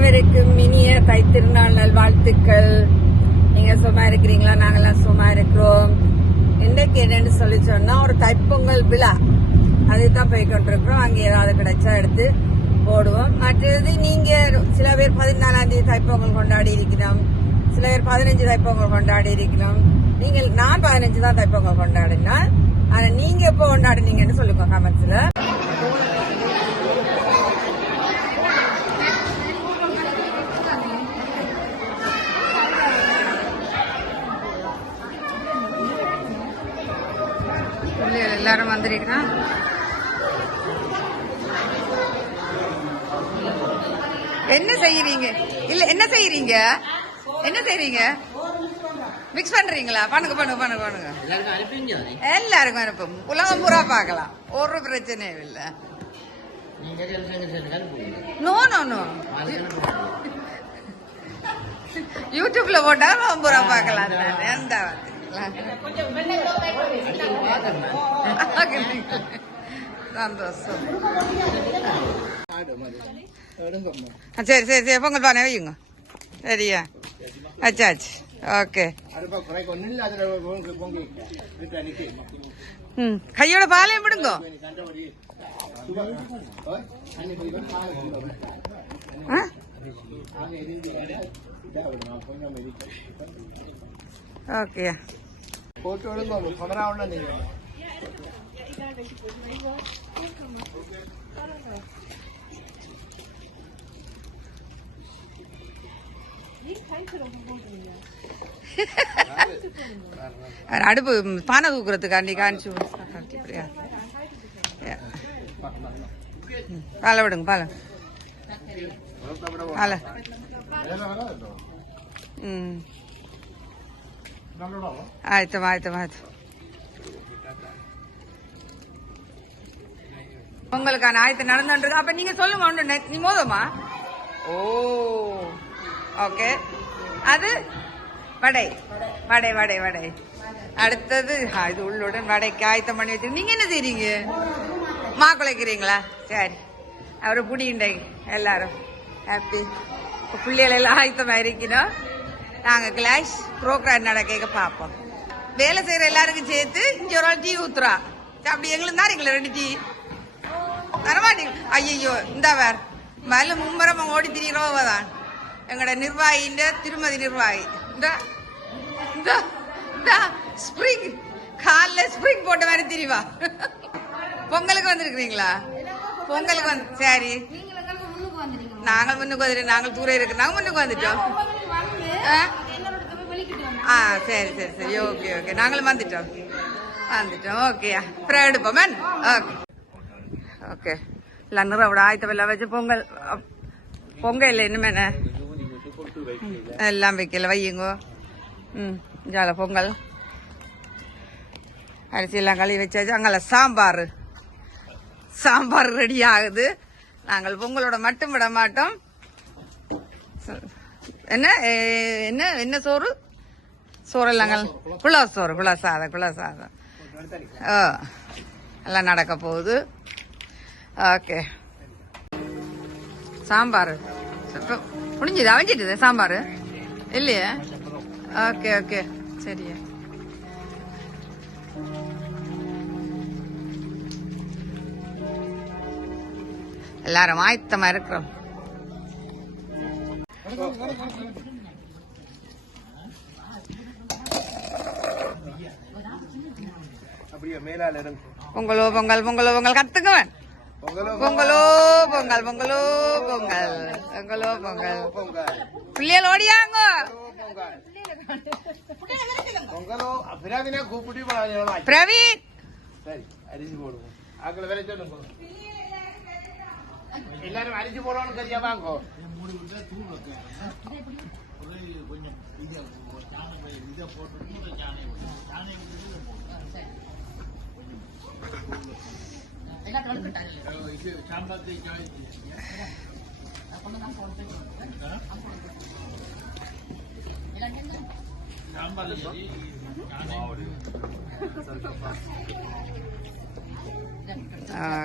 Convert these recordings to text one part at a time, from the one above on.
அனைவருக்கும் இனிய தைத்திருநாள் நல்வாழ்த்துக்கள். நீங்க சும்மா இருக்கிறீங்களா? நாங்கெல்லாம் சும்மா இருக்கிறோம். இன்றைக்கு என்னன்னு சொல்லி சொன்னா ஒரு தைப்பொங்கல் விழா, அதுதான் போய் கொண்டிருக்கிறோம். அங்கே ஏதாவது கிடைச்சா எடுத்து போடுவோம். மற்றது நீங்க சில பேர் 14ஆம் தேதி தைப்பொங்கல் கொண்டாடி இருக்கிறோம், சில பேர் 15 தைப்பொங்கல் கொண்டாடி இருக்கிறோம். நான் 15 தான் தைப்பொங்கல் கொண்டாடினா, ஆனா நீங்க எப்போ கொண்டாடினீங்கன்னு சொல்லுங்க கமெண்ட்ஸ்ல. எல்லாரும் வந்திருக்கிறோம். என்ன செய்யறீங்க? இல்ல என்ன செய்யறீங்க? என்ன செய்யறீங்க? மிக்ஸ் பண்றீங்களா? பண்ணுங்க பண்ணுங்க பண்ணுங்க பண்ணுங்க. எல்லாருக்கும் அனுப்பும். உலகம் பூரா பார்க்கலாம், ஒரு பிரச்சனையும் இல்ல. நோ நோ நோ, யூடியூப்ல போட்டா உலகம் பூரா பார்க்கலாம். எந்த சந்தோஷம். சரி சரி சரி, பொங்கல் பானை வையுங்க. சரியா? அச்சாச்சு. ஓகே. கையோட பாலையும் விடுங்க. ஓகே. அடுப்பு பானை தூக்குறதுக்காண்டி காணிச்சு பாலை விடுங்க. பாலை பாலை ஆயத்தம் ஆயத்தம் ஆயத்தம். உங்களுக்கான ஆயத்தம் நடந்துருக்கு. அப்ப நீங்க சொல்லுங்க ஒன்று. நீ மோதமா? ஓ ஓகே. அது வடை வடை வடை வடை. அடுத்தது இது உள்ளுடன் வடைக்கு ஆயத்தம் பண்ணி வச்சு. நீங்க என்ன செய்றீங்க? மா குலைக்கிறீங்களா? சரி, அவரு புடிண்டை. எல்லாரும் ஹாப்பி. பிள்ளைகள் எல்லாம் ஆயத்தமா இருக்கணும். நாங்க கிளாஸ் ப்ரோக்ராம் நடக்க பார்ப்போம். வேலை செய்யற எல்லாருக்கும் சேர்த்து இங்க ஒரு டீ ஊத்துறா. அப்படி எங்களுக்கு தான் எங்களை 2 டீ தரமாட்டீங்க. ஐயோ, இந்த வேற மேல மும்மரமா ஓடி திரிகிறோதான் எங்கட நிர்வாகின்ற திருமதி நிர்வாகி. இந்த ஸ்ப்ரிங் காலைல ஸ்ப்ரிங் போட்ட மாதிரி திரிவா. பொங்கலுக்கு வந்திருக்கிறீங்களா? பொங்கலுக்கு வந்து சரி. நாங்கள் முன்னுக்கு வந்துட்டோம். நாங்கள் தூரம் இருக்கு. நாங்கள் முன்னுக்கு வந்துட்டோம். சரி சரி சரி. Okay okay. நாங்களும் வந்துட்டோம் வந்துட்டோம். ஓகே, அப்புறம் எடுப்போம். Okay okay. எல்லாம் அவ்வளோ ஆயத்தம் எல்லாம் வச்சு பொங்கல் பொங்கல் இல்லை இன்னுமே எல்லாம் வைக்கல. வையுங்கோ. ஜால பொங்கல் அரிசி எல்லாம் கழுவி வச்சாச்சு. அங்கே சாம்பார் சாம்பார் ரெடி ஆகுது. நாங்கள் பொங்கலோட மட்டும் விட மாட்டோம். என்ன என்ன என்ன சோறு? சோறு எல்லாம் குழா சோறு, குழா சாதம், குழா சாதம். எல்லாம் நடக்க போகுது. ஓகே. சாம்பார் முடிஞ்சது, அவஞ்சிட்டு சாம்பார் இல்லையே? ஓகே ஓகே சரியா. எல்லாரும் ஆயத்தமா இருக்கிறோம். பொங்கலோ பொங்கல் பொங்கலோ பொங்கல் கத்துக்குவேன். பொங்கலோ பொங்கல் பொங்கலோ பொங்கல் பொங்கலோ பொங்கல். பிள்ளைகள் ஓடியாங்க. பிரவீன் எல்லாரும் அரிசி போடணும். சரியா வாங்கோ.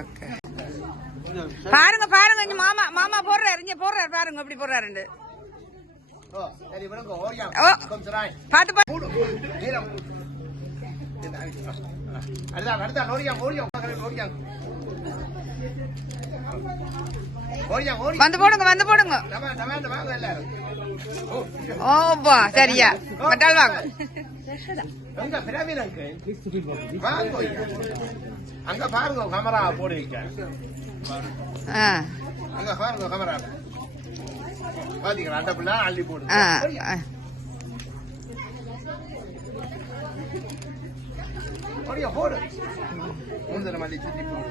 Okay. பாருங்க பாருங்க இங்க மாமா மாமா போடுறாரு இங்க போடுறாரு பாருங்க எப்படி போடுறாரு பாத்து வந்து போடுங்க வந்து போடுங்க ஓப்பா சரியா மட்டால் வாங்க அங்க பாருங்க கேமரா போடு வைக்க அங்க பாருங்க கேமரா பாத்தீங்களா அந்த பிள்ளை அள்ளி போடு போடு மூணு மாதிரி சுத்தி போடு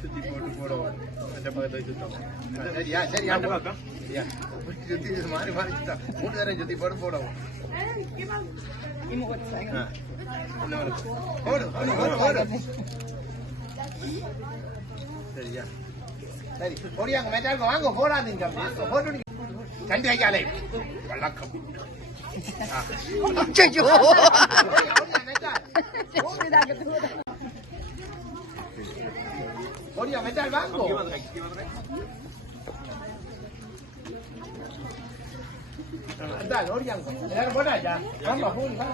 சுத்தி போட்டு போடுவோம் அந்த பக்கத்தை சுத்தம் சரியா சரியா சுத்தி மாறி மாறி சுத்தம் மூணு தரம் சுத்தி போட்டு போடுவோம் போடு போடு சரியா சரி போடியாங்க மேட்டாங்க வாங்க போடாதீங்க போட்டு கண்டி வைக்காலே வழக்கம் போடியா மேட்டால் வாங்க அதான் ஓடியாங்க எல்லாரும் போடாச்சா ஆமா போடுங்க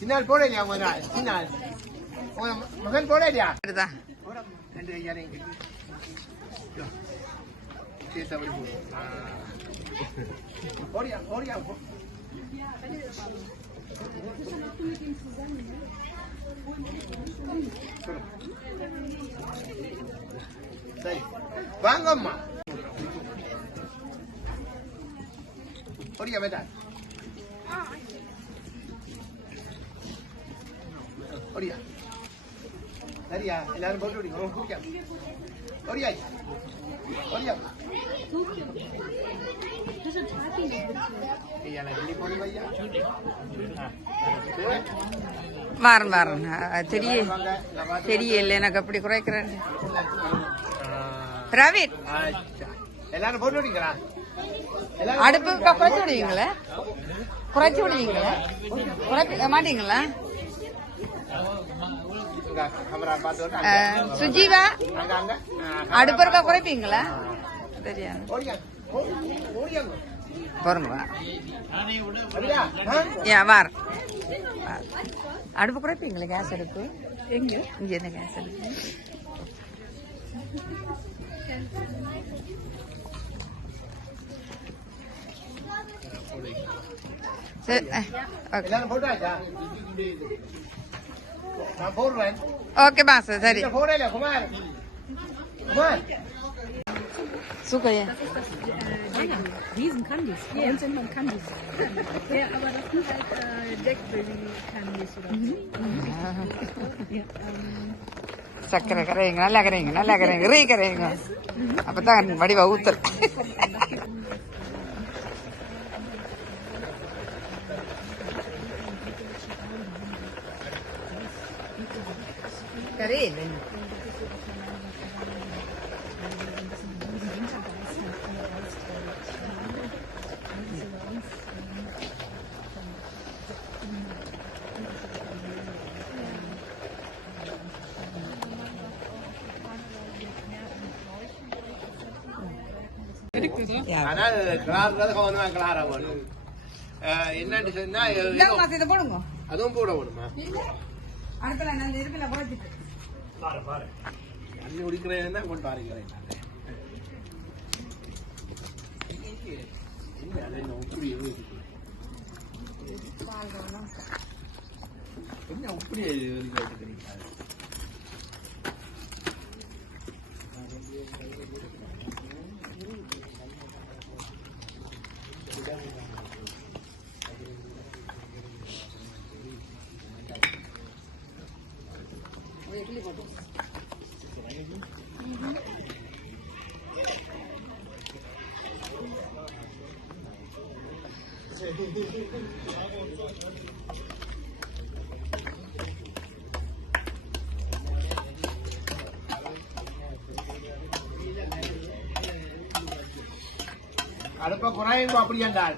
சின்னால் போடலையா உங்க சின்னால் மகன் போடலையா ஓடியா ஓடியா சரி வாங்கம்மா ஓடியா மேட்டா ஓடியா சரியா எல்லாரும் போட்டு விடுங்க ஓடியா ஓடியா வாரன் வாரன் தெரியல எனக்கு அப்படி குறைக்கிறேன் பிரவீன் எல்லாரும் போட்டு விடுங்களா அடுப்பு குறைச்சு விடுவீங்களா குறைச்சு விடுவீங்களா குறைக்க மாட்டீங்களா சுஜீவா அடுப்பு இருக்கா குறைப்பீங்களா தெரியாது போறோங்க வார அடுப்பு குறைப்பீங்களா கேஸ் அடுப்பு இங்க என்ன கேஸ் அடுப்பு ஓகே பாஸ் சரி Super, ja. Riesen-Candies. Bei uns sind man Candies. Ja, aber das sind halt Jackberry-Candies oder so. சக்கரை கரையுங்க நல்லா கரையுங்க நல்லா கரையுங்க ரீ கரையுங்க அப்பதான் வடிவா ஊத்தல் கரை என்னன்னு சொன்னா அதுவும் போட வேணுமா தண்ணி குடிக்கிறேன் கொண்டு பாருக்கிறேன் என்ன உப்படி அடுப்ப குறையும் அப்படி என்றால்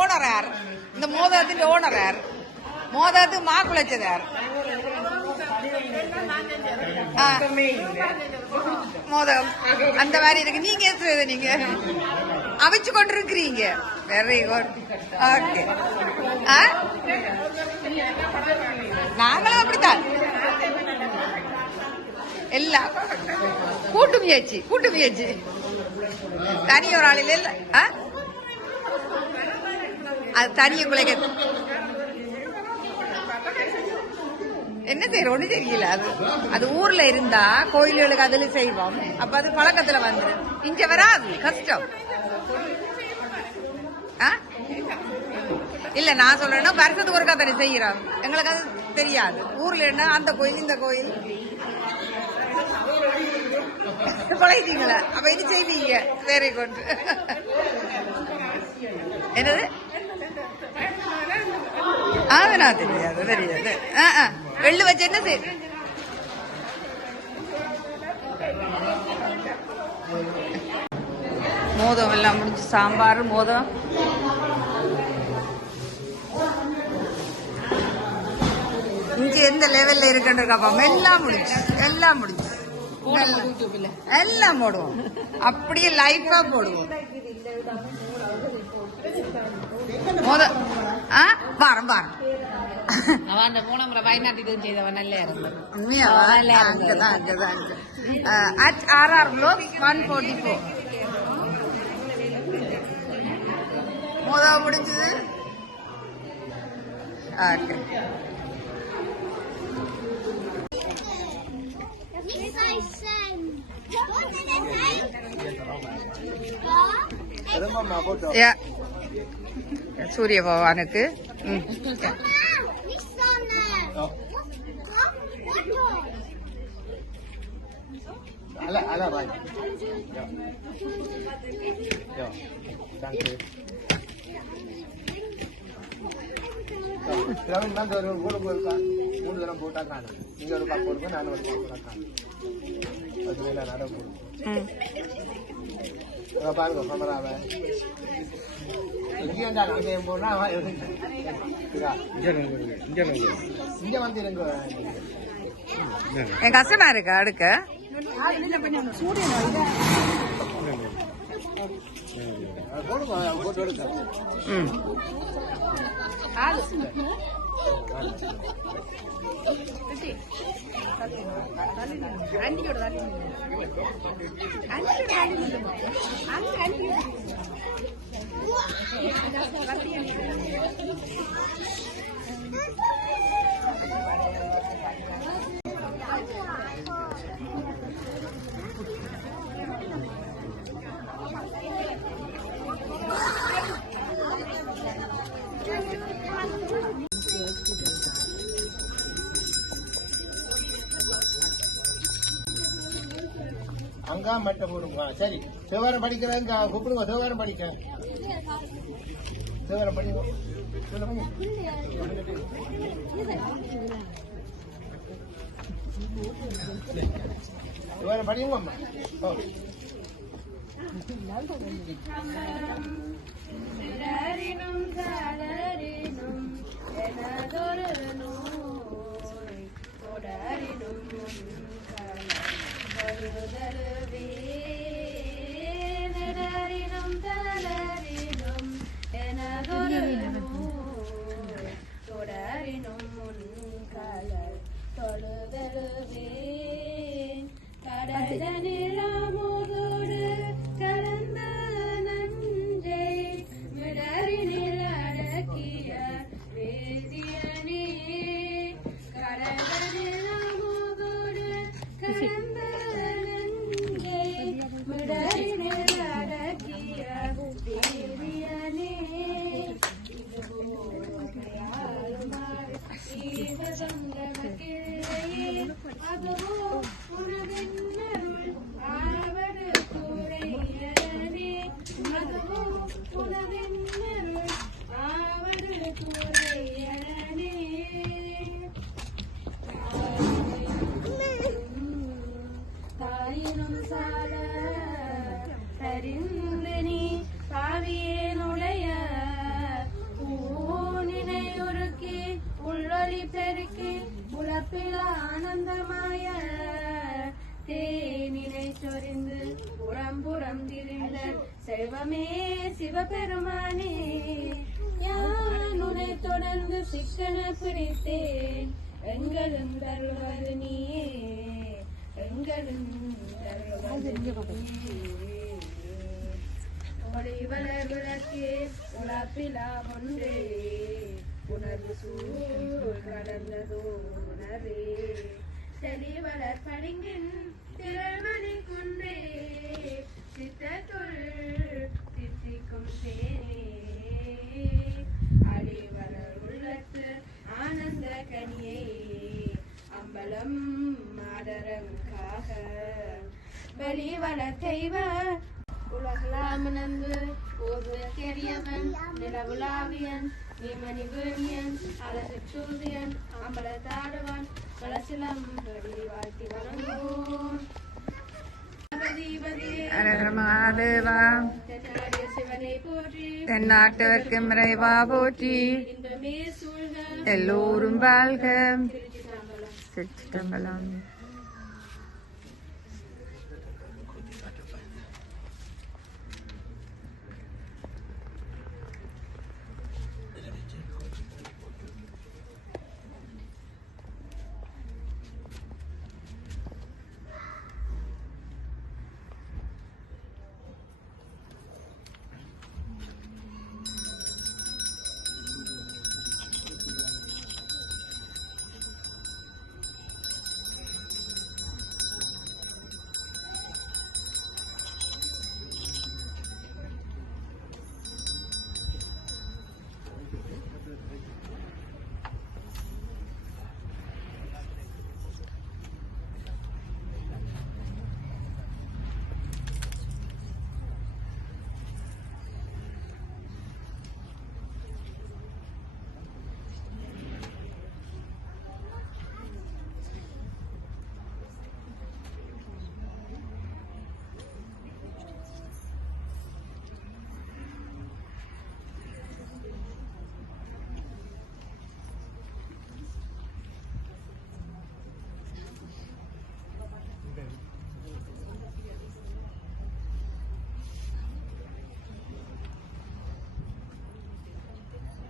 ഓണർ ആർ இந்த மோதகത്തിന്റെ ഓണർ ആർ மோதகத்து மா குலைச்சது யார் மோதகம் அந்த மாதிரி இருக்கு நீங்க ஏத்துறது நீங்க அவிச்சு கொண்டிருக்கிறீங்க வெரி குட் ஓகே நாங்களும் அப்படித்தான் எல்லாம் கூட்டு முயற்சி தனி ஒரு ஆளில் இல்ல அது தனிய குலைக்க என்ன செய்யற ஒண்ணு தெரியல அது ஊர்ல இருந்தா கோயில்களுக்கு அதுல செய்வோம் அப்ப அது பழக்கத்துல வந்து இங்க வராது கஷ்டம் இல்ல நான் சொல்றேன்னா வருஷத்துக்கு ஒருக்கா தானே செய்யறோம் எங்களுக்கு அது தெரியாது ஊர்ல என்ன அந்த கோயில் இந்த கோயில் பழகிட்டீங்களா அப்ப இது செய்வீங்க வெரி குட் என்னது அதனா தெரியாது வெள்ளு வச்சு என்ன செய்ய மோதம் எல்லாம் முடிஞ்சு சாம்பார் மோதம் இங்க எந்த லெவல்ல இருக்குன்றப்பா எல்லாம் முடிஞ்சு எல்லாம் போடுவோம் அப்படியே லைஃபா போடுவோம் வாரம் அவன் மூணு முறை வயநாட்டுக்கு செய்தவன் நல்லா இருந்தது at RR Block 144 மோதம் முடிஞ்சது ஓகே சூரிய பகவானுக்கு மூணு தரம் போட்டா காணும் நீங்க ஒரு கப் போடுங்க நான் ஒரு கப் போட்டா காணும் பாருங்க சமராவ இங்க வந்து என் கஷ்டமா இருக்கா அடுக்க அங்கா மட்டும் போடுங்க சரி சிவகாரம் படிக்கிறேன் கூப்பிடுங்க சிவகாரம் படிக்க சிவகாரம் படிங்க சிவகாரம் படிங்க அம்மா விளக்கே உலப்பில் ஆனந்தமாய தேனினை சொரிந்து புறம் திரிந்த செல்வமே சிவபெருமானே யான் உனை தொடர்ந்து சிக்கன பிடித்தேன் எங்களும் தருவது நீயே எங்களும் தருவது ஒளிவளர் விளக்கே உலப்பிலா ஒன்றே உணர்வு சூழ் கடந்ததோ உணர்வே தெளிவளர் பளிங்கின் திரள்மணி குன்றே சித்தத்துள் தித்திக்கும் தேனே அடிவளர் உள்ளத்து ஆனந்த கனியே அம்பலம் மாதரங்காக வெளிவளர் தெய்வ உலகலாமனந்து ஒரு கெரியவன் நிலவுலாவியன் நீமணி வேணியன் அழகு சூரியன் அம்பலத்தாடுவன் கலசிலம் வாழ்த்தி வணங்குவோம் மகாதேவா சிவனை போற்றி தென்னாட்டவர்க்கும் இறைவா போற்றி இன்பமே சூழ்க எல்லோரும் வாழ்க திருச்சிற்றம்பலம். திருச்சிற்றம்பலம்.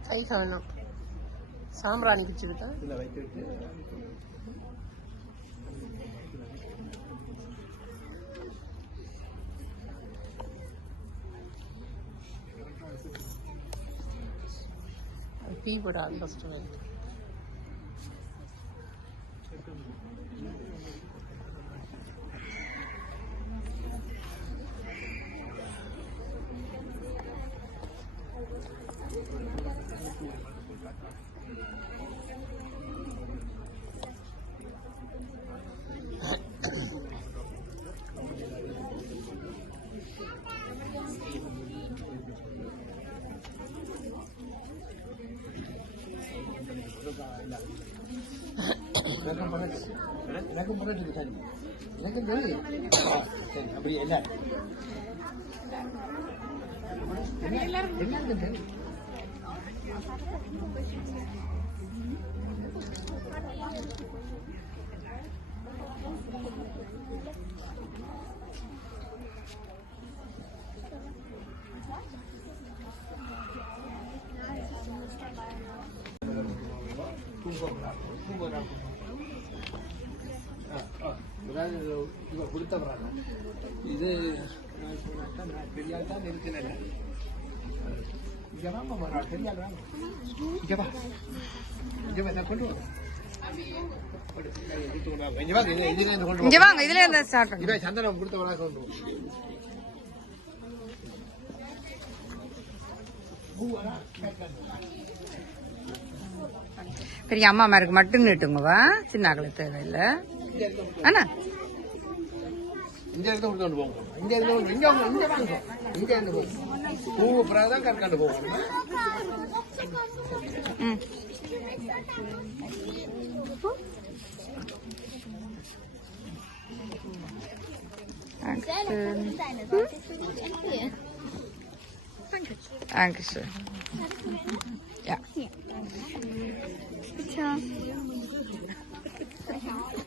கை கவனம் சாம்பிராணி பிடிச்சுக்கிட்டா இதில் வைத்துட்டு டீ போட ஃபஸ்ட்டு வைட்டு எனக்கும் பண்ணது சரி எனக்கும் தெரியும் சரி அப்படி என்ன எல்லாருக்கும் தெரியும் கொடுத்தவராங்க இது நான் பெரியால் தான் இருக்கிறேன் இங்கே வாங்க வரா பெரியால் வாங்க இங்கே வா இங்கே வா நான் கொண்டு வரேன் இங்க வாங்க இதுல இருந்து ஸ்டார்ட் பண்ணுங்க. இவன் சந்தனம் கொடுத்தவராக கொண்டு வா. பெரிய அம்மா மாருக்கு மட்டும் நீட்டுங்கவா, சின்ன ஆக்களுக்கு தேவையில்லை. அண்ணா இந்த இடத்துல கொண்டு போங்க, இந்த இடத்துல இங்க வாங்க, இங்க வாங்க, இங்க இருந்து போங்க. பூ பிறகுதான் கற்காண்டு போகணும். ம் Dankeschön. Ja. Bitte. Fresh out.